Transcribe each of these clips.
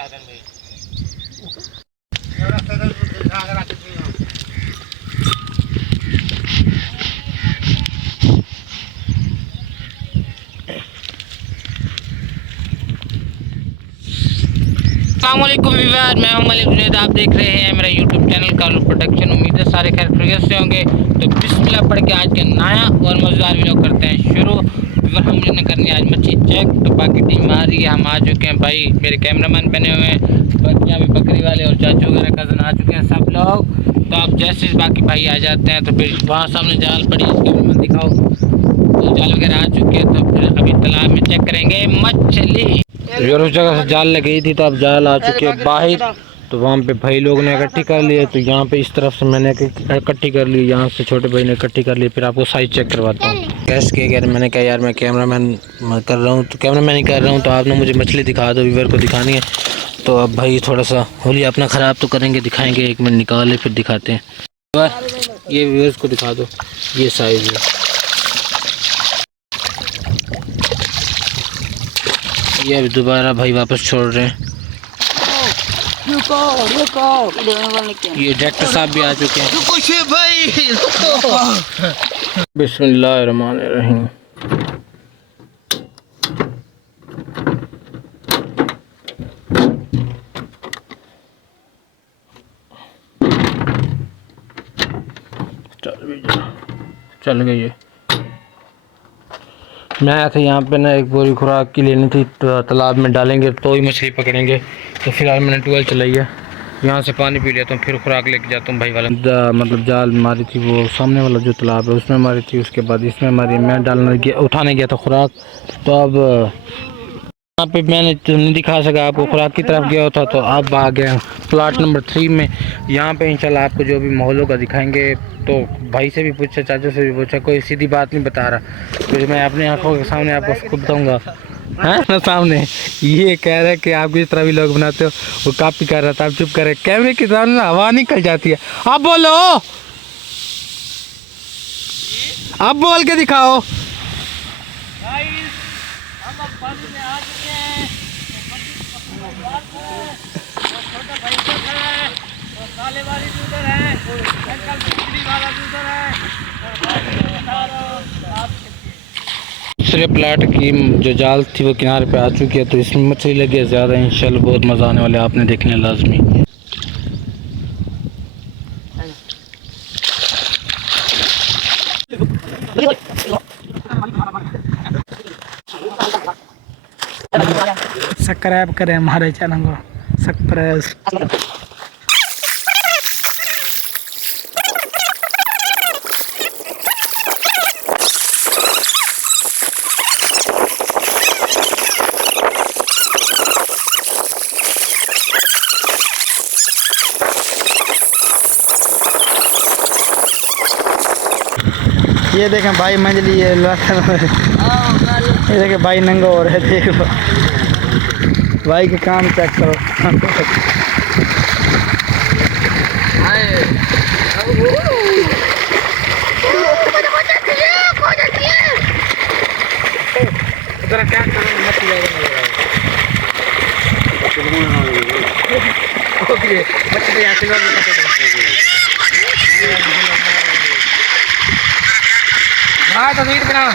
अस्सलामुअलैकुम व्यूअर, मैं हूं मलिक जुनैद। आप देख रहे हैं मेरा यूट्यूब चैनल कालू प्रोडक्शन। उम्मीद है सारे खैर खैरियत से होंगे। तो बिस्मिल्लाह पढ़ के आज के नया और मज़ेदार वीडियो करते हैं शुरू। व्यूअर हम लोग ने करनी आज मच्छी चेक। तो बाकी टीम आ रही है, हम आ चुके हैं भाई, मेरे कैमरामैन बने हुए हैं, बाकी यहाँ पे बकरी वाले और चाचू वगैरह कज़न आ चुके हैं सब लोग। तो आप जैसे बाकी भाई आ जाते हैं तो फिर वहाँ सामने जाल पड़ी है, कैमरामैन दिखाओ। तो जाल वगैरह आ चुके हैं, तो फिर अभी तालाब में चेक करेंगे मछली। उस जगह से जाल लगी थी तो अब जाल आ चुके हैं बाहर। तो वहाँ पे भाई लोग ने इकट्ठी कर लिए, तो यहाँ पे इस तरफ से मैंने इकट्ठी कर ली, यहाँ से छोटे भाई ने इकट्ठी कर ली। फिर आपको साइज चेक करवाता हूँ। कैसे किया यार, मैंने कहा यार मैं कैमरामैन कर रहा हूँ, तो कैमरामैन ही कर रहा हूँ, तो आपने मुझे मछली दिखा दो, व्यूअर को दिखानी है। तो अब भाई थोड़ा सा होली अपना ख़राब तो करेंगे, दिखाएँगे, 1 मिनट निकाले फिर दिखाते हैं। ये व्यूअर्स को दिखा दो, ये साइज़ है। ये अभी दोबारा भाई वापस छोड़ रहे हैं। ये डायरेक्टर साहब भी आ चुके हैं। बिस्मिल्लाहिर्रहमानिर्रहीम। चल गई है। मैं आया था यहाँ पे ना, एक बोरी खुराक की लेनी थी, तो तालाब में डालेंगे तो ही मछली पकड़ेंगे। तो फिलहाल मैंने ट्वेल चलाई है, यहाँ से पानी पी लेता हूँ, फिर खुराक लेके जाता हूँ भाई वाला। मतलब जाल मारी थी वो सामने वाला जो तालाब है उसमें मारी थी, उसके बाद इसमें मारी। मैं डालने गया, उठाने गया था खुराक। तो अब यहाँ पे मैंने तो नहीं दिखा सका आपको, खुराक की तरफ गया था। तो अब आ गया प्लाट नंबर 3 में। यहाँ पे इंशाल्लाह आपको जो भी माहौलों का दिखाएंगे। तो भाई से भी पूछा, चाचा से भी पूछा, कोई सीधी बात नहीं बता रहा, तो मैं अपनी आंखों के सामने आपको खुद बताऊँगा। हाँ सामने ये कह रहा है कि आप किस तरह भी लोग बनाते हो, वो कॉपी कर रहा था, आप चुप करे। कैमरे की सामने हवा निकल जाती है। आप बोलो, आप बोल के दिखाओ। दूसरे प्लाट की जो जाल थी वो किनारे पे आ चुकी है, तो इसमें मछली लगी है ज़्यादा। इंशाल्लाह बहुत मज़ा आने वाला है, आपने देखने लाजमी। सब्सक्राइब करें हमारे चैनल को, सब्सक्राइब। ये देखें भाई मंजली, ये देखें भाई नंगा हो रहे, देख लो भाई के काम चेक करो। क्या हाँ तो वीट बना।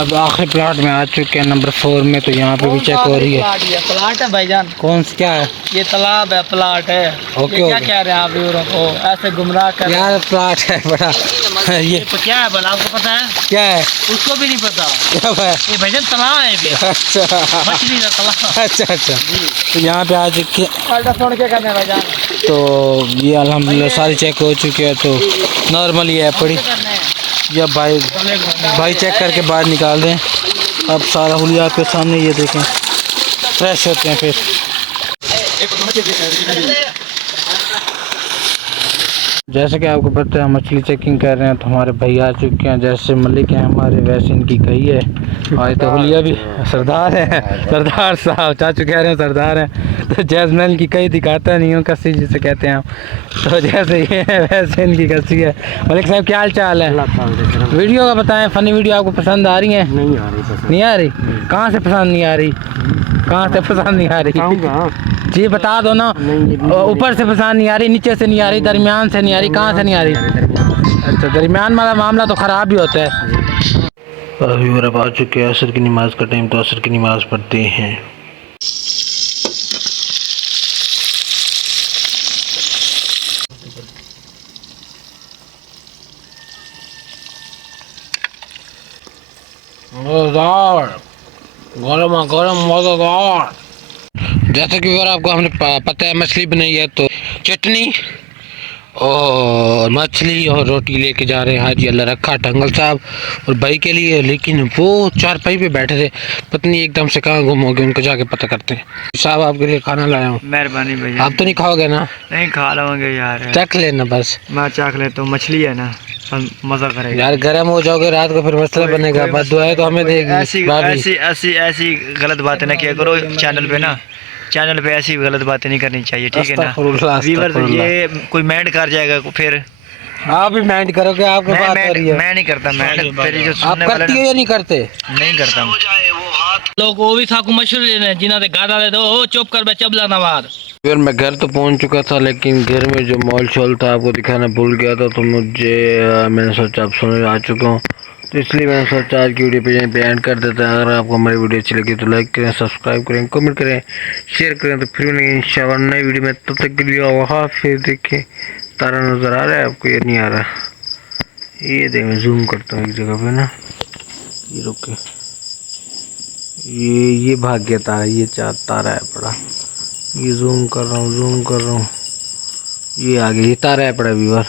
अब आखिरी प्लाट में आ चुके हैं नंबर 4 में। तो यहाँ पे भी चेक हो रही है। प्लाट है भाईजान, कौन सा क्या है? ये तालाब है, प्लाट है। ओके, ये क्या कह रहे हैं आप व्यूअरों को, ऐसे गुमराह कर यार प्लाट है बड़ा। ये तो क्या है भला, आपको पता है? क्या है? उसको भी नहीं पता। क्या है? ये भाईजान तालाब है, अच्छा मछली का तालाब। अच्छा। तो यहाँ पे आ चुके, अल्ट्रासाउंड क्या करना है भाईजान? तो ये अल्हम्दुलिल्लाह सारी चेक हो चुकी है। तो नॉर्मल ये है पड़ी, या भाई चेक करके बाहर निकाल दें। अब सारा हुलिया आपके सामने, ये देखें, फ्रेश होते हैं। फिर जैसे कि आपको पता है हम मछली चेकिंग कर रहे हैं, तो हमारे भाई आ चुके हैं। जैसे मलिक हैं हमारे, वैसे इनकी कही है। आज तो हुलिया भी सरदार है, सरदार साहब चाचू कह रहे हैं सरदार हैं। तो जैसमैन की कही दिखाता नहीं हूँ, कस्सी जिसे कहते हैं हम। तो जैसे ये है वैसे इनकी कस्सी है। मलिक साहब क्या हाल चाल है? वीडियो का बताएं, फनी वीडियो आपको पसंद आ रही है? नहीं आ रही पसंद। नहीं आ रही? कहाँ से पसंद नहीं आ रही? कहाँ से पसंद नहीं आ रही जी बता दो ना। ऊपर से पसंद नहीं आ रही, नीचे से नहीं आ रही, दरमियान से नहीं आ रही, कहाँ से नहीं आ रही? अच्छा, दरमियान वाला मामला तो ख़राब ही होता है। अभी अब आ चुके हैं असर की नमाज़ का टाइम, तो असर की नमाज़ पढ़ते हैं। गरम गरम मज़ेदार। जैसे कि यार आपको हमने पता है मछली बनाई है, तो चटनी और मछली और रोटी लेके जा रहे हैं हाजी अल्लाह रखा टंगल साहब और भाई के लिए। लेकिन वो चारपाई पे बैठे थे, पत्नी एकदम से कहाँ गुम हो गए, उनको जाके पता करते हैं। साहब आपके लिए खाना लाया हूँ। मेहरबानी भैया। आप तो नहीं खाओगे ना? नहीं खा लूँगे यार। चख लेना बस। मैं चख ले तो मछली है ना, हम मज़ा करेंगे यार। गर्म हो जाओगे रात को, फिर मसला बनेगा। बस दुआएं तो हमें देगी। ऐसी गलत बातें ना किया करो चैनल पे ना। चैनल पे ऐसी गलत बातें नहीं करनी चाहिए, ठीक है ना? व्यूअर्स ये कोई माइंड कर जाएगा फिर। आप भी माइंड करोगे, आपके बात हो रही है। मैं नहीं करता माइंड। फिर जो आप सुनने वाले करती हो या नहीं करते? नहीं करता हूं। लोग वो भी साकू मशहूर लेने जिन्होंने गादा दे दो ओ चुप कर बे चबला नवार। फिर मैं घर तो पहुंच चुका था, लेकिन घर में जो मॉल शॉल था आपको दिखाना भूल गया था। तो मैंने सोचा आप सुन आ चुका हूँ, तो इसलिए मैंने सोचा आज की वीडियो पे यहीं पे एंड कर देता है। अगर आपको हमारी वीडियो अच्छी लगी तो लाइक करें, सब्सक्राइब करें, कमेंट करें, शेयर करें। तो फिर मिलेंगे इंशाअल्लाह नई वीडियो में। तब तक के लिए वहाँ फिर देखें। तारा नज़र आ रहा है आपको? ये नहीं आ रहा। ये देख मैं जूम करता हूँ एक जगह पे ना, ये रुके, ये भाग गया तारा। ये चार तारा है पड़ा, ये जूम कर रहा हूँ, ये आ गया, ये तारा है पड़ा व्यूअर।